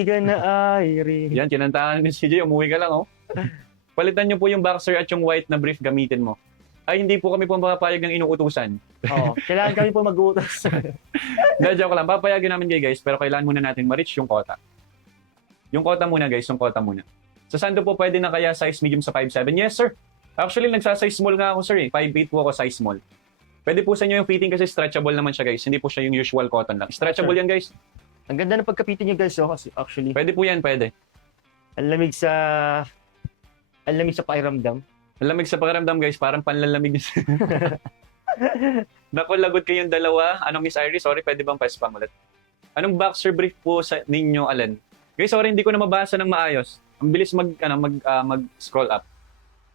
kaibigan na Irene. Yan, kinantahan ni CJ, umuwi ka lang, oh. Palitan nyo po yung boxer at yung white na brief gamitin mo. Ay, hindi po kami pumapayag ng inuutusan. Oo, kailangan kami po mag-uutos. Dahil joke lang, papayagin namin kayo guys, pero kailangan muna natin ma-reach yung quota. Yung quota muna guys, yung quota muna. Sa Sando po pwede na kaya size medium sa 5'7"? Yes sir. Actually, nagsasize small nga ako sir eh. 5'8" po ako size small. Pwede po sa inyo yung fitting kasi stretchable naman siya guys. Hindi po siya yung usual cotton lang. Stretchable yan guys. Ang ganda ng pagkapitin niyo guys, oh, kasi actually. Pwede po yan, pwede. Ang lamig sa pakiramdam. Ang lamig sa pakiramdam guys, parang panlalamig niya. Naku, lagot kayong dalawa. Anong Miss Iris? Sorry, pwede bang pa-spam ulit? Anong boxer brief po sa ninyo, Alan? Guys, sorry, hindi ko na mabasa ng maayos. Ang bilis mag-scroll up.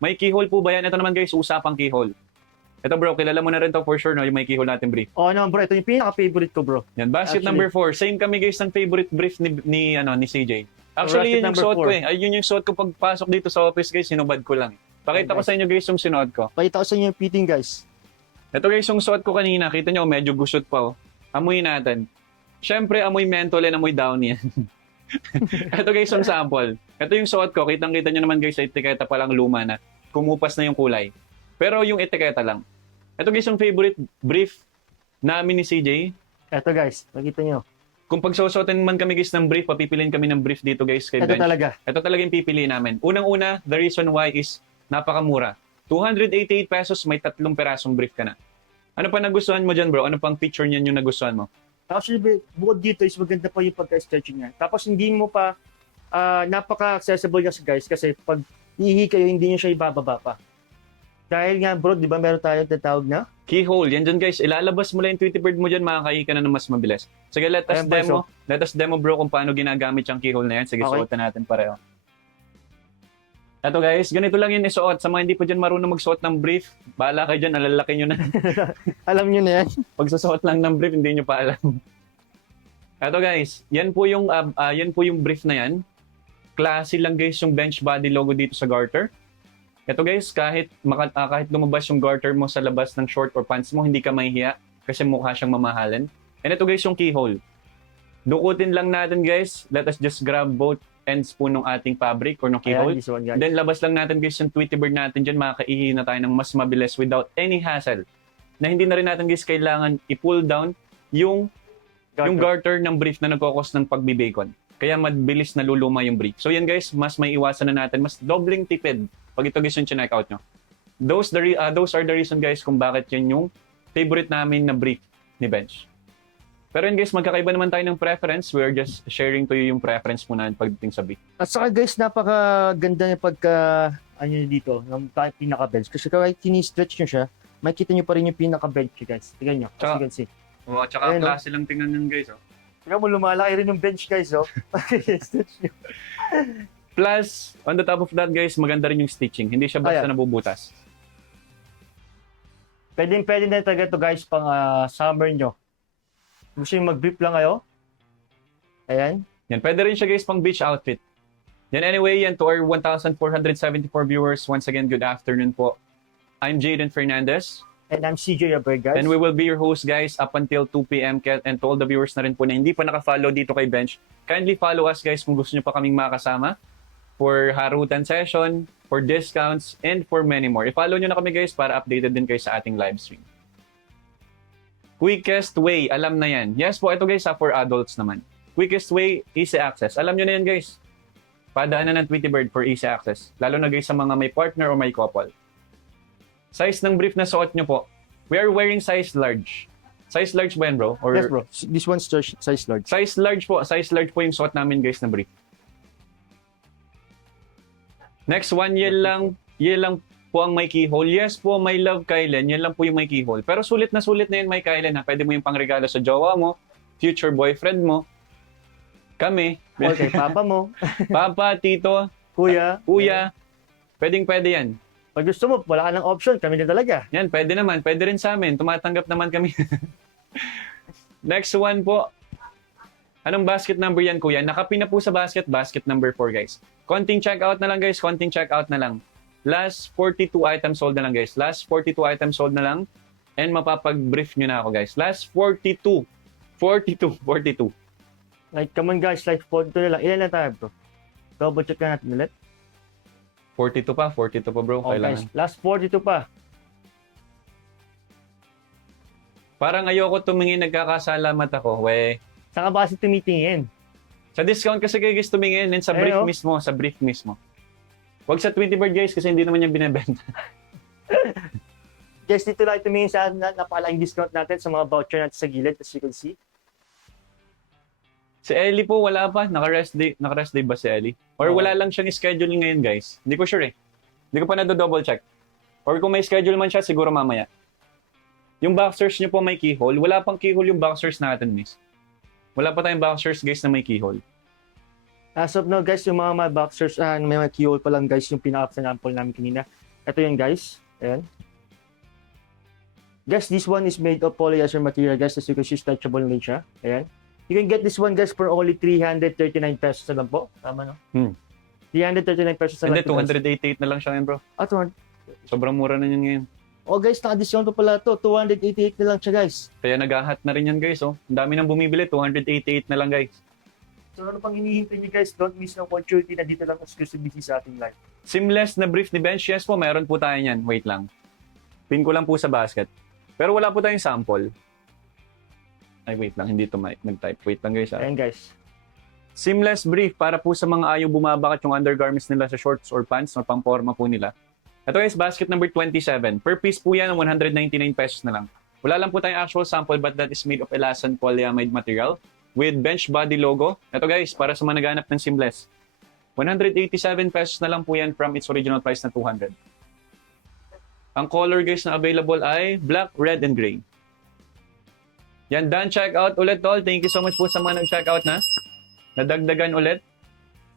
May keyhole po ba yan? Ito naman guys, usapang keyhole. Ito bro, kilala mo na rin to for sure, no? Yung may keyhole natin brief. Oo naman bro, ito yung pinaka-favorite ko bro. Yan, basket Actually, number 4. Same kami guys ng favorite brief ni CJ. Actually, Basket yun yung number suot ko 4. eh. Ay, yun yung suot ko pagpasok dito sa office guys, sinubad ko lang. Pakita ko sa inyo guys yung sinuot ko. Pakita ko sa inyo yung fitting guys. Ito guys yung suot ko kanina. Kita nyo, medyo gusot pa oh. Amoy natin. Siyempre, amoy menthol and amoy downy yan. Ito guys yung sample. Ito yung suot ko. Kitang-kita nyo naman guys sa etiketa pa lang luma na. Kumupas na yung kulay. Pero yung etiketa lang. Ito guys yung favorite brief namin ni CJ. Ito guys, makita nyo. Kung pagsusuotin man kami guys ng brief, papipiliin kami ng brief dito guys kay Ito Bench. talaga. Ito talaga yung pipiliin namin. Unang-una, the reason why is napakamura. 288 pesos, may 3 perasong brief ka na. Ano pa nagustuhan mo dyan bro? Ano pang feature niyan yung nagustuhan mo? Actually, bukod dito is maganda pa yung pagka-stretching niya. Tapos hindi mo pa, napaka-accessible niya guys kasi pag ihi kayo, hindi niyo siya ibababa pa. Dahil nga bro, di ba meron tayo tatawag na? Keyhole. Yan dyan guys. Ilalabas mo lang yung Tweety Bird mo dyan, makakahi ka na ng mas mabilis. Sige, let us Ayan, boys, demo. Let us demo bro kung paano ginagamit yung keyhole na yan. Sige, Okay. suotan natin pareho. Ito guys, ganito lang yun isuot. Sa mga hindi pa dyan marunong magsuot ng brief, bahala kayo dyan, alalaki nyo na. Alam niyo na yan. Pagsusuot lang ng brief, hindi nyo pa alam. Ito guys, yan po yung brief na yan. Classy lang guys yung bench body logo dito sa garter. Ito guys, kahit lumabas yung garter mo sa labas ng short or pants mo, hindi ka mahihiya kasi mukha siyang mamahalin. And ito guys yung keyhole. Dukutin lang natin guys. Let us just grab both ends po ng ating fabric or ng keyhole. Ayan, this one, guys. Then labas lang natin guys yung Tweety Bird natin dyan. Makakaihi na tayo ng mas mabilis without any hassle. Na hindi na rin natin guys kailangan i-pull down yung garter ng brief na nagkakos ng pagbibacon. Kaya mabilis na luluma yung brief. So yan guys, mas may iwasan na natin. Mas dobling tipid pag ito guys yung check out nyo. Those are the reason guys kung bakit yan yung favorite namin na brief ni Bench. Pero yun guys, magkakaiba naman tayo ng preference. We're just sharing to you yung preference muna pagdating sa brief. At saka guys, napakaganda niya dito, ng pinaka-bench. Kasi kahit tini-stretch nyo siya, makikita nyo pa rin yung pinaka-bench guys. Tingnan nyo, as you can see. Oh, at saka Ayun, klase lang tingnan yun guys. Oh. Tingnan mo, lumalaki rin yung bench guys, oh. Stretch nyo. Plus, on the top of that guys, maganda rin yung stitching. Hindi siya basta Ayan. nabubutas. Pwede na talaga ito guys, pang summer nyo. Gusto nyo mag-brief lang kayo? Ayan. Yan, pwede rin siya guys pang beach outfit. Yan, anyway, yan to our 1,474 viewers. Once again, good afternoon po. I'm Jaden Fernandez. And I'm CJ Abray guys. And we will be your host guys up until 2 p.m. And to all the viewers na rin po na hindi pa naka-follow dito kay Bench, kindly follow us guys kung gusto nyo pa kaming makasama for harutan session, for discounts, and for many more. I-follow nyo na kami guys para updated din kayo sa ating live stream. Quickest way, alam na yan. Yes po, ito guys for adults naman. Quickest way, easy access. Alam nyo na yan guys. Padaanan ng Tweety Bird for easy access. Lalo na guys sa mga may partner o may couple. Size ng brief na suot nyo po. We are wearing size large. Size large ba yan bro? Or Yes bro, this one's size large. Size large po. Size large po yung suot namin guys na brief. Next one, yan lang po ang may keyhole. Yes po, my love Kylen, yan lang po yung may keyhole. Pero sulit na yan may Kylen ha. Pwede mo yung pangregalo sa jowa mo, future boyfriend mo, kami, Okay, papa mo, papa, tito, kuya. pwede yan. Pag gusto mo, wala ka ng option, kami na talaga. Yan, pwede naman. Pwede rin sa amin. Tumatanggap naman kami. Next one po. Anong basket number yan, kuya? Nakapin na po sa basket number 4, guys. Konting checkout na lang, guys. Konting checkout na lang. Last 42 items sold na lang, guys. Last 42 items sold na lang. And mapapag-brief nyo na ako, guys. Last 42. Like, come on guys, like 42 na lang. Ilan na tayo bro? Double check na natin ulit. 42 pa bro. Oh Kailangan. guys, last 42 pa. Parang ayoko tumingin, nagkakasalamat ako. We. Saan ka ba kasi tumitingin? Sa discount kasi kayo guys tumingin, and sa brief Ayun, oh. mismo, sa brief mismo. Wag sa 20 bird guys kasi hindi naman yan binebenta. Guys, dito lang tumingin sa napakalaking discount natin sa mga voucher natin sa gilid, as you can see. Si Ellie po, wala pa. Naka-rest day ba si Ellie? Or Oo. wala lang siyang scheduling ngayon, guys? Hindi ko sure eh. Hindi ko pa na-double check. Or kung may schedule man siya, siguro mamaya. Yung boxers niyo po may keyhole. Wala pang keyhole yung boxers natin, miss. Wala pa tayong boxers, guys, na may keyhole. As of now, guys, yung mga boxers, may mga keyhole pa lang, guys, yung pinaka-sample namin kanina. Ito yun, guys. Ayan. Guys, this one is made of polyester material, guys. As you can see, stretchable din siya. Ayan. You can get this one, guys, for only 339 pesos na lang po. Tama, no? 339 pesos na Hindi, lang. 288 na lang siya ngayon, bro. Ah, 200. Sobrang mura na yun ngayon. Oh, guys, naka-discount pa pala to. 288 na lang siya, guys. Kaya nag-ahat na rin yan, guys. Oh. Ang dami nang bumibili. 288 na lang, guys. So, ano pang hinihintay niyo, guys? Don't miss the opportunity na dito lang exclusively sa ating live. Seamless na brief ni Bench. Yes po, meron po tayo yan. Wait lang. Pin ko lang po sa basket. Pero wala po tayong sample. Ay, wait lang. Hindi ito nag-type. Wait lang, guys. Ayan, guys. Seamless brief para po sa mga ayaw bumabakat yung undergarments nila sa shorts or pants or pang-forma po nila. Ito guys, basket number 27. Per piece po yan, 199 pesos na lang. Wala lang po tayong actual sample but that is made of elasan polyamide material with bench body logo. Ito guys, para sa mga naghanap ng seamless. 187 pesos na lang po yan from its original price na 200. Ang color guys na available ay black, red, and gray. Yan, done checkout ulit tol. Thank you so much po sa mga nag-checkout na. Nadagdagan ulit.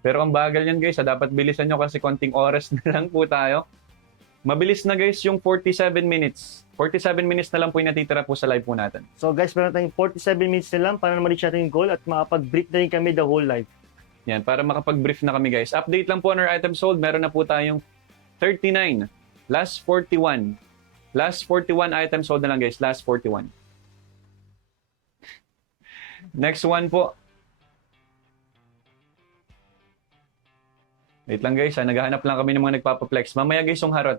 Pero ang bagal yan guys, dapat bilisan nyo kasi konting oras na lang po tayo. Mabilis na guys yung 47 minutes. 47 minutes na lang po yung natitira po sa live po natin. So, guys, meron tayong 47 minutes na lang para ma-reach natin yung goal at makapag-brief na rin kami the whole live. Yan, para makapag-brief na kami guys. Update lang po on our item sold. Meron na po tayong 39. Last 41. Last 41 items sold na lang guys. Last 41. Next one po. Wait lang guys, naghahanap lang kami ng mga nagpapaplex. Mamaya guys, yung harot.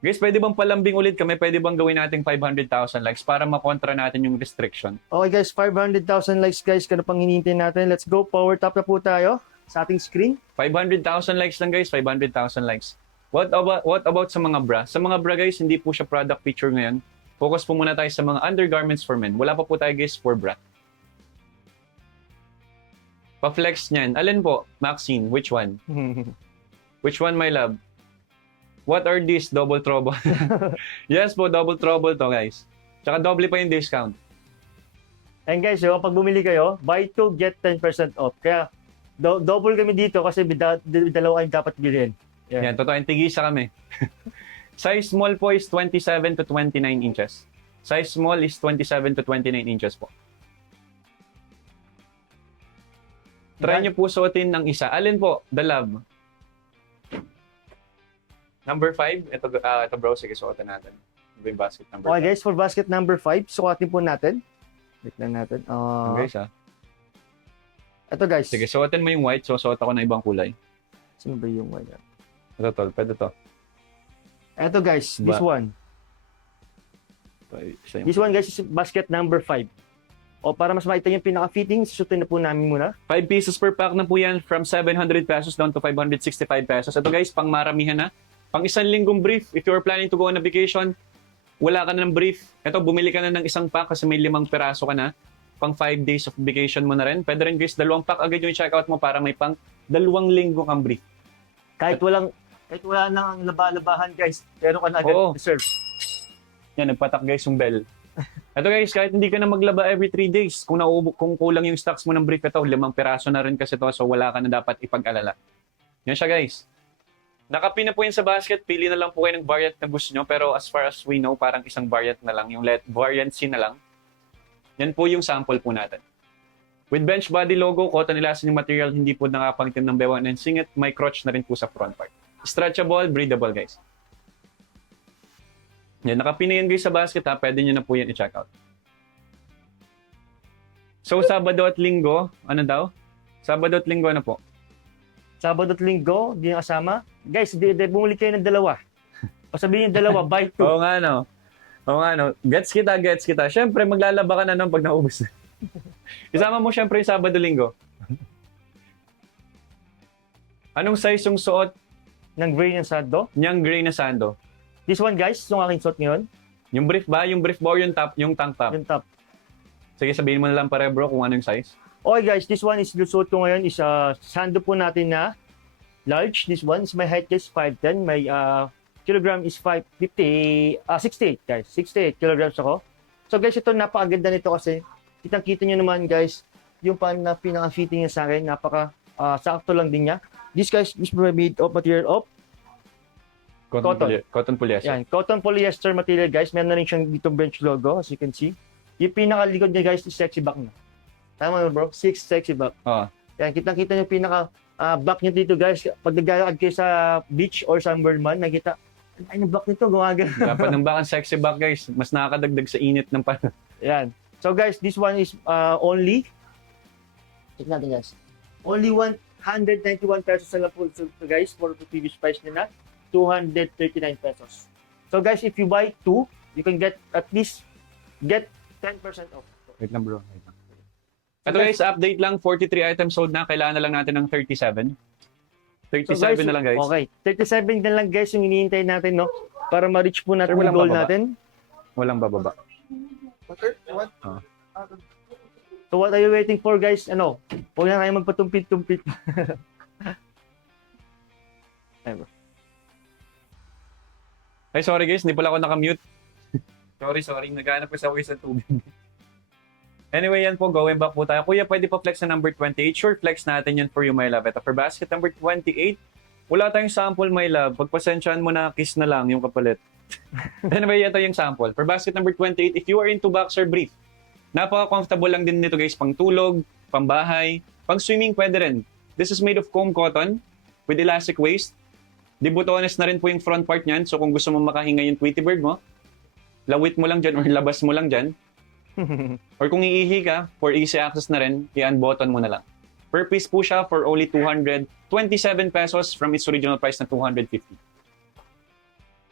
Guys, pwede bang palambing ulit kami? Pwede bang gawin nating 500,000 likes para makontra natin yung restriction? Okay guys, 500,000 likes guys. Kano pang hinihintay natin? Let's go. Power tap na po tayo sa ating screen. 500,000 likes lang guys, 500,000 likes. What about sa mga bra? Sa mga bra guys, hindi po siya product picture ngayon. Focus po muna tayo sa mga undergarments for men. Wala pa po tayo guys for bra. Pa-flex niyan. Alin po? Maxine, which one? Which one, my love? What are these? Double trouble. Yes po, double trouble to guys. Tsaka double pa yung discount. And guys, yung pag bumili kayo, buy 2, get 10% off. Kaya, double kami dito kasi dalawa kayong dapat bilhin. Yan, totoo. Tigisa kami. Size small po is 27 to 29 inches. Size small is 27 to 29 inches po. Try nyo po suotin ng isa. Alin po? The Love. Number 5. Ito bro, sige, suotin natin. Ito yung basket number 5. Okay guys, for basket number 5, sukatin po natin. Wait lang natin. Guys, Ito guys. sige, suotin mo yung white. So, suot ako ng ibang kulay. Sino ba yung white? Ito, tol. Pwede to. Ito guys, this one. This one guys is basket number 5. O para mas makita yung pinaka-fitting, susutin na po namin muna. 5 pieces per pack na po yan from 700 pesos down to 565 pesos. Ito guys, pang maramihan na. Pang isang linggong brief, if you're planning to go on a vacation, wala ka na ng brief. Ito, bumili ka na ng isang pack kasi may 5 peraso ka na. Pang 5 days of vacation mo na rin. Pwede rin guys, 2 pack agad yung check out mo para may pang 2 linggo kang brief. Kahit wala nang laba-labahan guys, pero ka na agad reserve. Yan, nagpatak guys yung bell. Ito guys, kahit hindi ka na maglaba every 3 days, kung kulang yung stocks mo ng brief, ito, 5 peraso na rin kasi to, so wala ka na dapat ipag-alala. Yan siya guys. Nakapin na po yun sa basket, pili na lang po kayo ng variant na gusto nyo, pero as far as we know, parang isang variant na lang, yung variant C na lang. Yan po yung sample po natin. With bench body logo, cotton elastomer material, hindi po nakapangitim ng bewang and singit, may crotch na rin po sa front part. Stretchable, breathable guys. Yan, nakapin na yan guys sa basket ha, pwede nyo na po yan i-check out. So, Sabado at Linggo, ano daw? Sabado at Linggo, ano po? Sabado at Linggo, di na kasama. Guys, bumuli kayo ng dalawa. O sabihin yung dalawa, buy two. Oo nga, no? Oo nga, no? Gets kita. Siyempre, maglalaba ka na nun pag naubos na. Isama mo siyempre yung Sabado, Linggo. Anong size yung suot Ng gray ng sando. niyang gray na sando? This one guys, yung aking suot ngayon. Yung brief ba? Yung brief ba or yung tank top? Yung top. Sige, sabihin mo na lang pare bro kung ano yung size. Okay guys, this one is yung suot ko ngayon is sando po natin na large. This one is my height is 5'10". My kilogram is 68 guys. 68 kilograms ako. So guys, ito napakaganda nito kasi kitang-kita nyo naman guys, yung pinaka-fitting niya sa akin, sakto lang din niya. This guys is made of material of Cotton. Cotton polyester. yan, cotton polyester material guys. Meron na rin siyang dito bench logo as you can see. Yung pinakalikod niya guys is sexy back na. Tama mo bro? 6 sexy back. Oo. Yan, kitang-kita niyo pinaka back niya dito guys. Pag naglalakad kayo sa beach or somewhere man, nakita, ay, yung back nito, gumagana. Dapat ng bakan sexy back guys. Mas nakakadagdag sa init ng panahon. Yan. So guys, this one is only, check natin guys, only 191 pesos na lang po ito guys for the previous price nila, 239 pesos. So guys, if you buy two, you can get at least 10% off. Wait lang bro. Ito guys, update lang. 43 items sold na. Kailangan na lang natin ng 37. 37 na lang guys. Okay, 37 na lang guys yung hinihintay natin, no? Para ma-reach po natin Sir, yung walang goal bababa. natin. Walang bababa. So what are you waiting for guys? Ano? Huwag na kayo magpatumpit-tumpit. Ayun, bro. Ay sorry guys, hindi pala ako nakamute. sorry. Naghanap ko sa waste ng tubig. Anyway, yan po, going back po tayo. Kuya, pwede pa flex na number 28. Sure, flex natin yan for you, my love. Ito, for basket number 28, wala tayong sample, my love. Pagpasensyahan mo na, kiss na lang yung kapalit. Anyway, ito yung sample. For basket number 28, if you are into boxer brief, napaka-comfortable lang din nito guys, pang tulog, pang bahay, pang swimming, pwede rin. This is made of comb cotton with elastic waist. Dibutones na rin po yung front part niyan. So kung gusto mo makahinga yung Tweety Bird mo, lawit mo lang dyan or labas mo lang dyan. Or kung iihi ka, for easy access na rin, i-unbutton mo na lang. Per piece po siya for only 227 pesos from its original price na 250.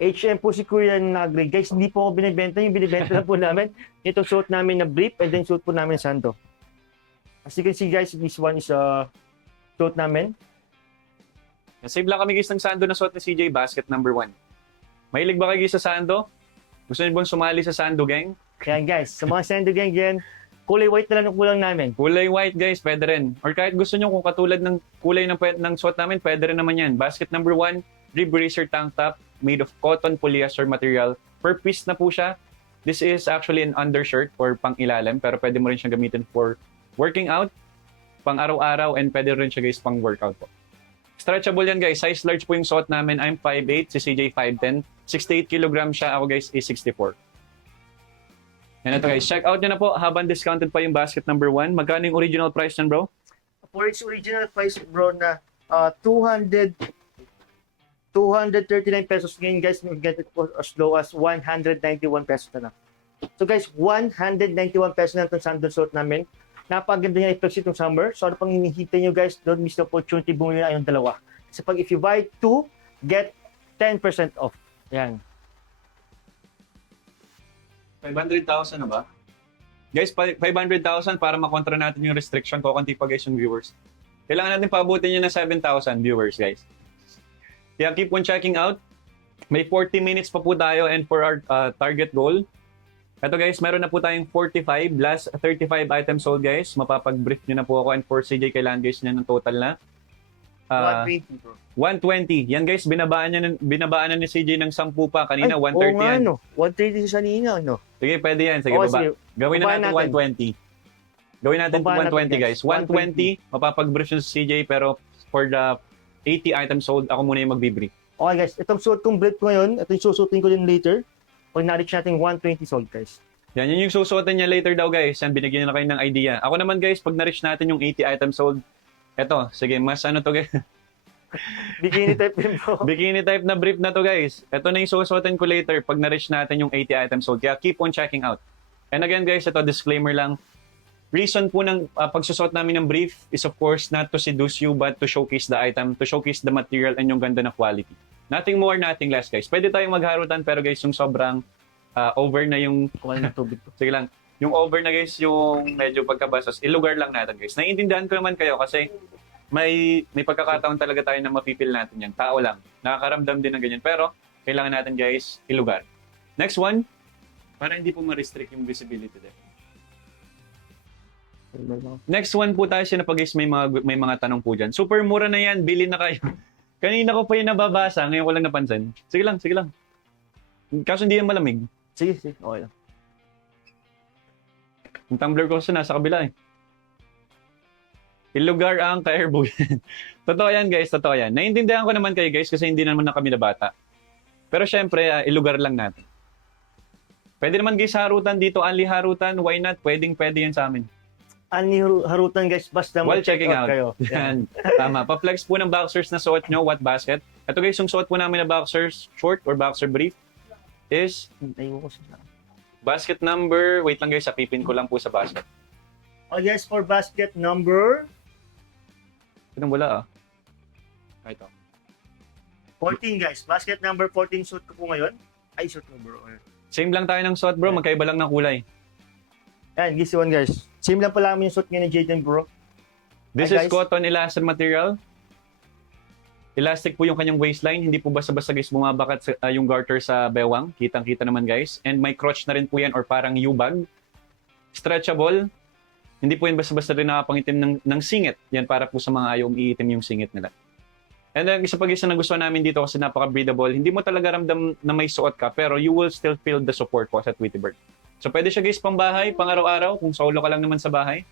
HM po si Kuya na nag-grade. Guys, hindi po ako binibenta. Yung binibenta lang po namin. Ito suot namin na brief and then suot po namin na sando. As you can see guys, this one is suot namin. Save lang kami guys ng sando na suot ni CJ, basket number 1. Mahilig ba kayo guys sa sando? Gusto niyo bang sumali sa sando gang? Yan guys, sa mga sando gang dyan, kulay white na lang ang kulang namin. Kulay white guys, pwede rin. Or kahit gusto nyo kung katulad ng kulay ng suot namin, pwede rin naman yan. Basket number 1, rib racer tank top made of cotton polyester material. Per piece na po siya. This is actually an undershirt or pang ilalim, pero pwede mo rin siya gamitin for working out, pang araw-araw, and pwede rin siya guys pang workout po. Stretchable yan guys. Size large po yung suot namin. I'm 5'8", si CJ 5'10". 68 kg siya. Ako guys is 64. Yan ito guys. Check out nyo na po habang discounted pa yung basket number 1. Magkano yung original price yan bro? For its original price bro na 239 pesos ngayon guys, you get it for as low as 191 pesos na lang. So guys, 191 pesos na itong sandal suot namin. Napaganda niya i-flex itong summer. So ano pang hinihintay nyo guys, don't miss the opportunity, bumili na yung dalawa. Kasi pag if you buy 2, get 10% off. Yan. 500,000 na ba? Guys, 500,000 para makontra natin yung restriction. Kukunti pa guys yung viewers. Kailangan natin paabutin yun na 7,000 viewers guys. Kaya keep on checking out. May 40 minutes pa po tayo and for our target goal. Ito guys, meron na po tayong 45 last 35 items sold guys. Mapapag-brief nyo na po ako and for CJ kailangan guys nyo ng total na 120 bro. 120. Yan guys, binabaan na ni CJ ng 10 pa. Kanina, Ay, 130 oo nga, yan. no. 130 sa kanina, no? Sige, pwede yan. Sige, Oo, baba. sige. Gawin na Babaan natin natin. 120. Gawin natin Babaan 120 natin, guys. guys. 120, mapapag-brief nyo sa CJ pero for the 80 items sold, ako muna yung magbibrief. Okay guys, itong suot kong brief ko ngayon, ito yung susutin ko din later. Pag na-reach natin 120 sold guys. Yan, yun yung susuotin niya later daw guys. Yan, binigyan na kayo ng idea. Ako naman guys, pag na-reach natin yung 80 items sold, eto, sige, mas ano to guys. Bikini type din bro. Bikini type na brief na to guys. Ito na yung susuotin ko later pag na-reach natin yung 80 items sold. Kaya keep on checking out. And again guys, ito disclaimer lang. reason po ng pagsusot namin ng brief is of course not to seduce you but to showcase the item, to showcase the material and yung ganda na quality. Nothing more, nothing less guys. Pwede tayong magharutan pero guys yung sobrang over na yung Kuha ng tubig ko. sige lang. Yung over na guys, yung medyo pagkabastos, ilugar lang natin guys. Naiintindihan ko naman kayo kasi may pagkakataon talaga tayo na mapipil natin yan. Tao lang. Nakakaramdam din ng ganyan. Pero kailangan natin guys, ilugar. Next one, para hindi po ma-restrict yung visibility din. Next one po tayo sinapa guys, may mga tanong po dyan. Super mura na yan, bili na kayo. Kanina ko pa yung nababasa, ngayon ko lang napansin. Sige lang, sige lang. Kaso hindi yan malamig. Sige, okay lang. Yung tumbler ko kasi nasa kabila eh. Ilugar ang ka-airboy. Totoo yan guys, totoo yan. Naiintindihan ko naman kayo guys kasi hindi naman na kami na bata. Pero syempre, ilugar lang natin. Pwede naman guys harutan dito, only harutan, why not? Pwede yan sa amin. Ani harutan guys, basta While checking out. kayo. Yan. Tama. Pa-flex po ng boxers na suot nyo, what basket. Ito guys, yung suot po namin na boxers short or boxer brief is Ayun ko sila. basket number, wait lang guys, sapipin ko lang po sa basket. Oh yes, for basket number Pinang wala Ito. 14 guys. Basket number 14 suit ko po ngayon. Ay, suit ko bro. Same lang tayo ng suot bro, magkaiba lang ng kulay. Yan, this one guys. Same lang pala yung suit ngayon ni Jaden bro. This Hi, is guys. cotton elaster material. Elastic po yung kanyang waistline, hindi po basta-basta guys bumabakat yung garter sa bewang. Kitang-kita naman guys. And may crotch na rin po yan or parang U-bag. Stretchable. Hindi po yan basta-basta rin nakapangitim ng singit. Yan para po sa mga ayaw umiitim yung singit nila. And then, isa pa guys na nagustuhan namin dito kasi napaka-breathable. Hindi mo talaga ramdam na may suot ka, pero you will still feel the support po sa Tweety Bird. So, pwede siya guys pang bahay, pang araw-araw, kung solo ka lang naman sa bahay.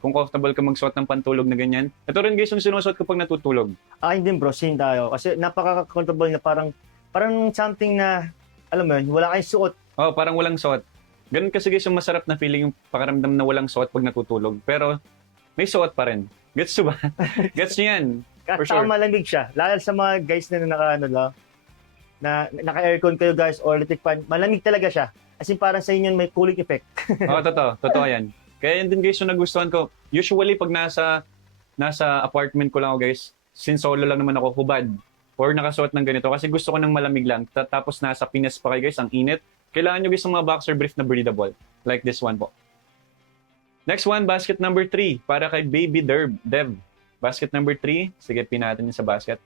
Kung comfortable ka magsuot ng pantulog na ganyan. Ito rin guys yung sinusuot ko pag natutulog. Hindi bro, same tayo. Kasi napaka-comfortable na parang something na, alam mo yun, wala kayong suot. Oh, parang walang suot. Ganun kasi guys yung masarap na feeling yung pakaramdam na walang suot pag natutulog. Pero may suot pa rin. Gets nyo ba? Gets nyo yan? At For saka sure. malamig siya. Lalo sa mga guys na naka-aircon kayo guys or electric fan, malamig talaga siya. As in parang sa inyo may cooling effect. Oo, totoo. Totoo yan. Kaya yun din guys yung nagustuhan ko. Usually pag nasa apartment ko lang ako guys, since solo lang naman ako, hubad. Or nakasuot ng ganito. Kasi gusto ko ng malamig lang. Tapos nasa Pinas pa kayo guys, ang init. Kailangan nyo guys ng mga boxer brief na breathable. Like this one po. Next one, basket number 3. Para kay Baby Dev. Basket number 3. Sige, pin natin yun sa basket.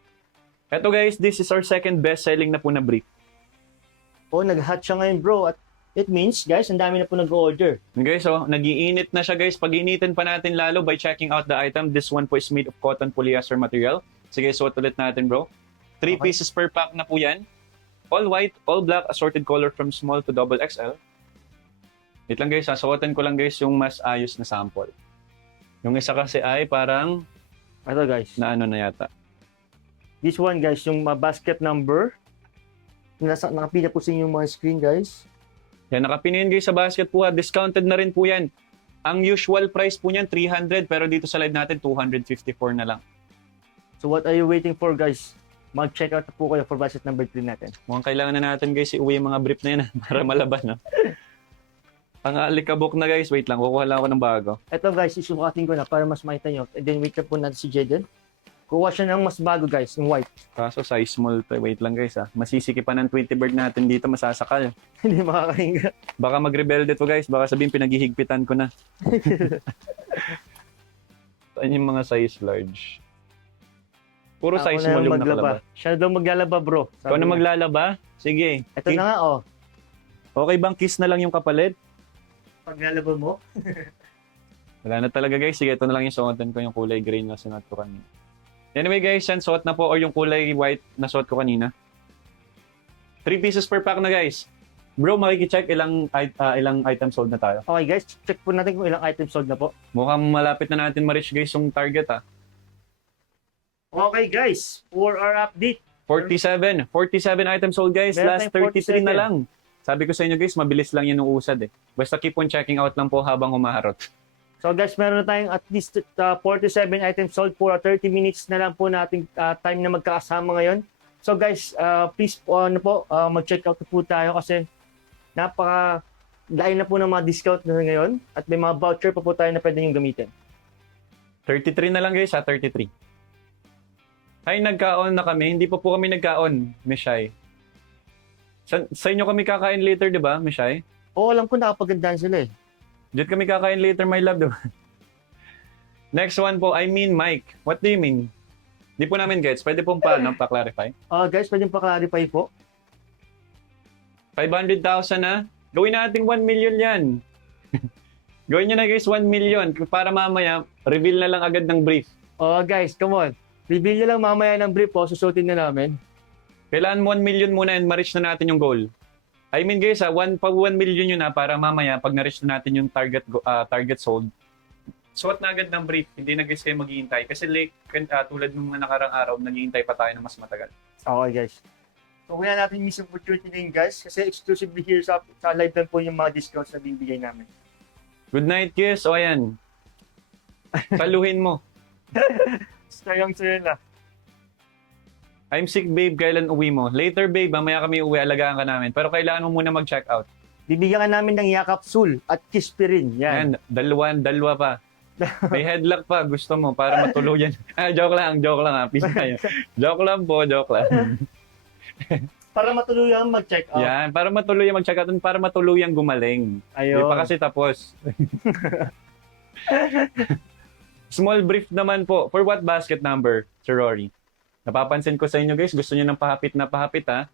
Eto guys, this is our second best-selling na po na brief. Nag-hot siya ngayon bro. At it means guys, ang dami na po nag-order. And guys, nag-iinit na siya guys. Pag-initin pa natin lalo by checking out the item. This one po is made of cotton polyester material. Sige, suot ulit natin bro. 3 Okay. pieces per pack na po yan. All white, all black, assorted color from small to double XL. Wait lang guys, sasuotin ko lang guys yung mas ayos na sample. Yung isa kasi ay parang Ito guys. na ano na yata. This one guys, yung basket number. Nakapila po sa inyo yung mga screen guys. Yan, nakapinin guys sa basket po ha. Discounted na rin po yan. Ang usual price po niyan, 300. Pero dito sa live natin, 254 na lang. So what are you waiting for guys? Mag-check out na po kayo for basket number 3 natin. Mukhang kailangan na natin guys iuwi yung mga brief na yan para malaban. No? Ang alikabok na guys. Wait lang, kukuha lang ako ng bago. Ito guys, isukatin ko na para mas makita nyo. And then wait na po natin si Jaden. Kuha siya ng mas bago guys, yung white. Kaso size small to. Wait lang guys ha. Masisikipan ng Tweety Bird natin dito, masasakal. Hindi makakahinga. Baka mag-rebelde to guys. Baka sabihin pinaghihigpitan ko na. Saan yung mga size large? Puro Ako size na small yung maglaba. nakalaba. Siya daw maglalaba bro. Ikaw na niya. maglalaba? Sige. Ito na nga oh. Okay bang kiss na lang yung kapalit? Paglalaba mo. Wala na talaga guys. Sige, ito na lang yung suotin ko yung kulay green na sinuot ko kanina. Anyway guys, yan suot na po or yung kulay white na suot ko kanina. 3 pieces per pack na guys. Bro, makikicheck ilang items sold na tayo. Okay guys, check po natin kung ilang items sold na po. Mukhang malapit na natin ma-reach guys yung target ha. Okay guys, for our update. 47 items sold guys. Meron Last tayong 33 na 47. lang. Sabi ko sa inyo guys, mabilis lang yan yung usad eh. Basta keep on checking out lang po habang humaharot. So guys, meron na tayong at least 47 items sold for 30 minutes na lang po nating time na magkakasama ngayon. So guys, please po, mag-check out po tayo kasi Dahil na po ng mga discount na ngayon at may mga voucher pa po tayo na pwede nyo gamitin. 33 na lang guys ha, 33. Ay, nagkaon na kami. Hindi pa po kami nagkaon, Mishay. Sa inyo kami kakain later, di ba, Mishay? Oo, alam ko nakapagandaan sila eh. Diyan kami kakain later, my love, di ba? Next one po, I mean Mike. What do you mean? Di po namin gets. Pwede pong pa-clarify. Guys, pwede pa-clarify po. 500,000 na. Gawin natin 1 million yan. Gawin nyo na guys 1 million para mamaya reveal na lang agad ng brief. Guys, come on. Reveal nyo lang mamaya ng brief po, susutin na namin. Kailangan 1 million muna and ma-reach na natin yung goal. I mean guys, 1 million yun na para mamaya pag na-reach na natin yung target sold, suot na agad ng brief. Hindi na guys kayo maghihintay. Kasi tulad ng mga nakarang araw, naghihintay pa tayo na mas matagal. Okay guys. So, kaya natin miss opportunity na yun guys kasi exclusively here sa live lang po yung mga discounts na bibigay namin. Good night kiss. O ayan. Saluhin mo. Sayang sa'yo na. I'm sick babe, kailan uwi mo? Later babe, mamaya kami uwi, alagaan ka namin. Pero kailangan mo muna mag-check out. Bibigyan ka namin ng yakap sul at kiss pa rin. Yan. Yan, dalawa pa. May headlock pa, gusto mo, para matuluyan. Joke lang ha. Peace tayo. Joke lang po, joke lang. Para matuluyan mag-check out. Yan, para matuluyan mag-check out, para matuluyan gumaling. Ayun. Di pa kasi tapos. Small brief naman po. For what basket number, Sir Rory? Napapansin ko sa inyo guys, gusto niyo ng pahapit na pahapit ha?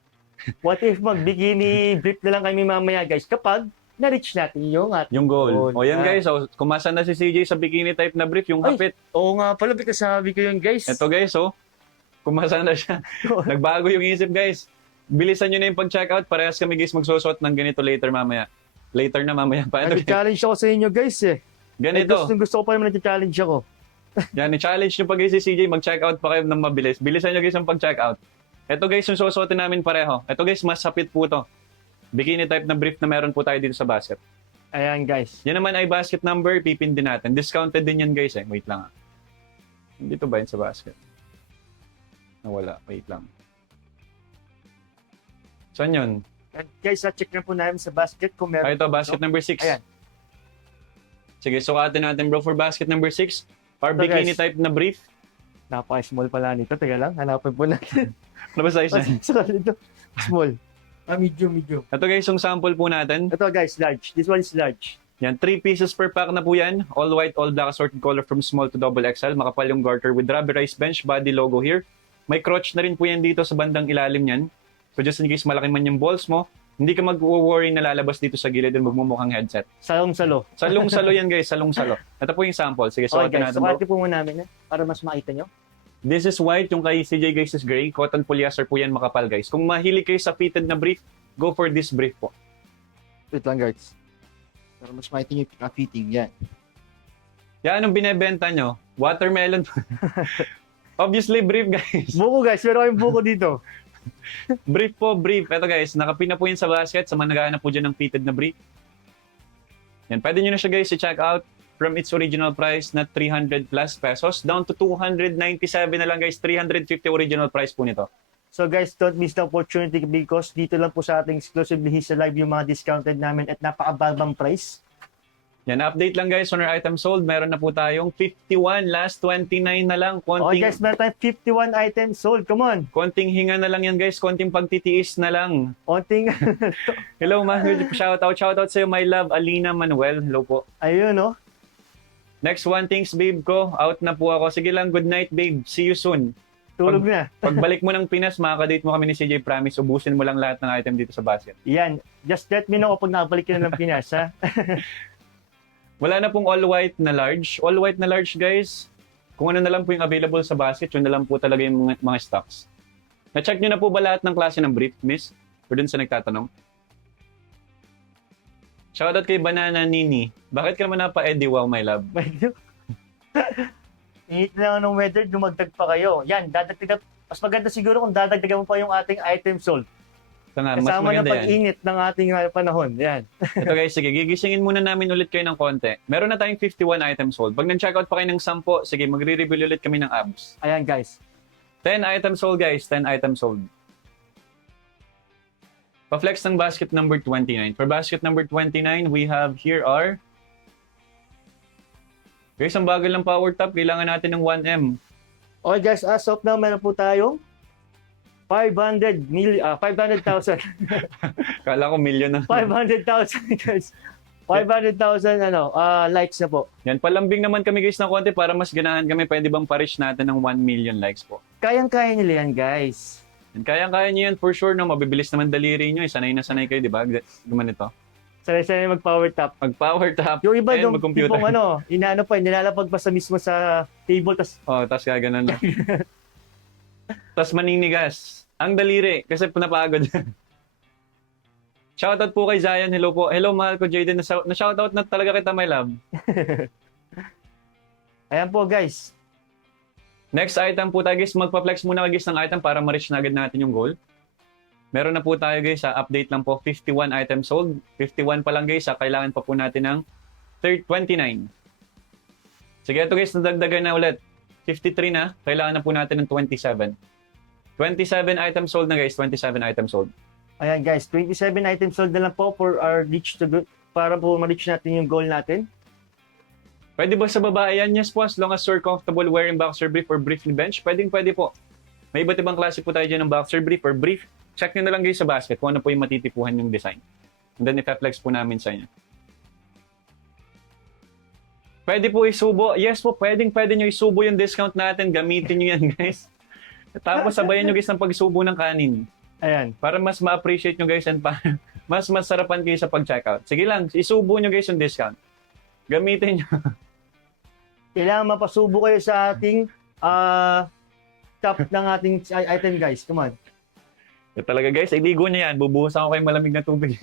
What if mag-bikini brief na lang kami mamaya guys kapag na-reach natin yung goal. O yan guys, kumasa na si CJ sa bikini type na brief, yung hapit. Oo nga pala, because sabi ko yun guys. Ito guys, kumasa na siya. Nagbago yung isip guys. Bilisan nyo na yung pag-check out. Parehas kami guys magsusot ng ganito later mamaya. Later na mamaya pa. Nag-challenge ako sa inyo guys eh. Ganito. Gusto ko pa naman nag-challenge ako. Yan, i-challenge nyo pa guys si CJ, mag-check out pa kayo ng mabilis. Bilisan nyo guys ang pag-check out. Ito guys, yung susuotin namin pareho. Ito guys, mas hapit po to. Bikini type na brief na meron po tayo dito sa basket. Ayan guys. Yan naman ay basket number, pipindin natin. Discounted din yan guys eh. Wait lang Dito ba yun sa basket? Nawala, wait lang. Saan yun? And guys, check na po namin sa basket kung meron. Ito, basket number 6. Ayan. Sige, sukatin natin bro for basket number 6. Or Ito, bikini guys. type na brief. Napaka-small pala nito. Teka lang, hanapin po natin. Ano ba size na? Ito, small. Medium. Ito guys, yung sample po natin. Ito guys, large. This one is large. Yan, 3 pieces per pack na po yan. All white, all black, assorted color from small to double XL. Makapal yung garter with rubberized bench, body logo here. May crotch na rin po yan dito sa bandang ilalim yan. So just in case malaki man yung balls mo, hindi ka mag-worry na lalabas dito sa gilid and magmumukhang headset. Salong-salo. Salong-salo yan guys, salong-salo. Ito po yung sample. Sige, Okay sukatin guys, natin bro. sukatin po muna namin para mas makita nyo. This is white, yung kay CJ guys is gray. Cotton polyester po yan, makapal guys. Kung mahilig kayo sa fitted na brief, go for this brief po. Wait lang guys. Para mas makita nyo yung fitting yan. Yan, anong binebenta nyo? Watermelon. Obviously, brief guys. Buko guys, meron kayong buko dito. Brief po, brief. Ito guys, nakapin na po yun sa basket. Sa mga naghahanap po dyan ng fitted na brief. Yan, pwede nyo na siya guys i-check out from its original price na 300 plus pesos down to 297 na lang guys. 350 original price po nito. So guys, don't miss the opportunity because dito lang po sa ating exclusively sa live yung mga discounted namin at napakababang price. Yan, update lang guys on our item sold. Meron na po tayong 51, last 29 na lang. Okay guys, meron tayong 51 items sold. Come on. Konting hinga na lang yan guys. Konting pagtitiis na lang. Konting. Hello ma, shoutout sa'yo my love, Alina Manuel. Hello po. Ayun no. Next one, thanks babe ko. Out na po ako. Sige lang, good night babe. See you soon. Tulog na. Pagbalik mo ng Pinas, makakadate mo kami ni CJ Promise. Ubusin mo lang lahat ng item dito sa basket. Yan. Just let me know kapag nakabalik ka na ng Pinas ha. Wala na pong all white na large. All white na large guys. Kung ano na lang po yung available sa basket, yun na lang po talaga yung mga stocks. Na-check nyo na po ba lahat ng klase ng brief, miss? O dun sa nagtatanong? Shoutout kay Banana Nini. Bakit ka naman napa-Eddie? Wow, my love. Init na ng weather, dumagdag pa kayo. Yan, dadagdagan. Mas maganda siguro kung dadagdagan mo pa yung ating item sold. Ito nga, mas Kasama na maganda yan. pag-init ng ating panahon. Yan. Ito guys, sige, gigisingin muna namin ulit kayo ng konti. Meron na tayong 51 items sold. Pag nag-checkout pa kayo ng 10, sige, magre-reveal ulit kami ng abs. Ayan guys. 10 items sold guys, 10 items sold. Pa-flex ng basket number 29. For basket number 29, we have here are... Guys, ang bagal ng power top. Kailangan natin ng 1M. Okay guys, as of now, meron po tayong 500,000. Kala ko million na. 500,000 guys. 500,000 likes na po. Yan, palambing naman kami guys ng konti para mas ganahan kami. Pwede bang pa-reach natin ng 1 million likes po? Kayang-kaya nila yan guys. And kaya-kaya nyo yan for sure, no? Mabibilis naman daliri nyo. Sanay na sanay kayo, di ba? Gumanito. Sanay-sanay mag-power tap. Mag-power tap Yung iba and yung mag-computer. tipong nilalapag pa sa mismo sa table tas Tas gaganon lang. Tas maninigas. Ang daliri, kasi napagod. Shoutout po kay Zion. Hello po. Hello, mahal ko Jaden. Na-shoutout na talaga kita, my love. ayan po guys. Next item po tayo guys. Magpa-flex muna guys ng item para ma-reach na agad natin yung goal. Meron na po tayo guys, update lang po, 51 items sold. 51 pa lang guys, kailangan pa po natin ng 29. Sige, ito guys, nadagdagan na ulit. 53 na, kailangan na po natin ng 27. 27 items sold na guys, 27 items sold. Ayan guys, 27 items sold na lang po for our reach to go, para po ma-reach natin yung goal natin. Pwede ba sa babae yan? Yes po, as long as you're comfortable wearing boxer brief or briefly bench, pwede po. May iba't ibang klase po tayo dyan ng boxer brief or brief. Check nyo na lang guys sa basket kung ano po yung matitipuhan yung design. And then ipa-flex po namin sa inyo. Pwede po isubo. Yes po, pwede nyo isubo yung discount natin. Gamitin nyo yan guys. Tapos sabayan nyo guys ng pagsubo ng kanin. Ayan. Para mas ma-appreciate nyo guys and mas masarapan kayo sa pag-checkout. Sige lang, isubo nyo guys yung discount. Gamitin nyo. Kailangan mapasubo kayo sa ating top ng ating item guys. Come on. Talaga guys, iligo nyo yan. Bubuhusan ko kayo malamig na tubig.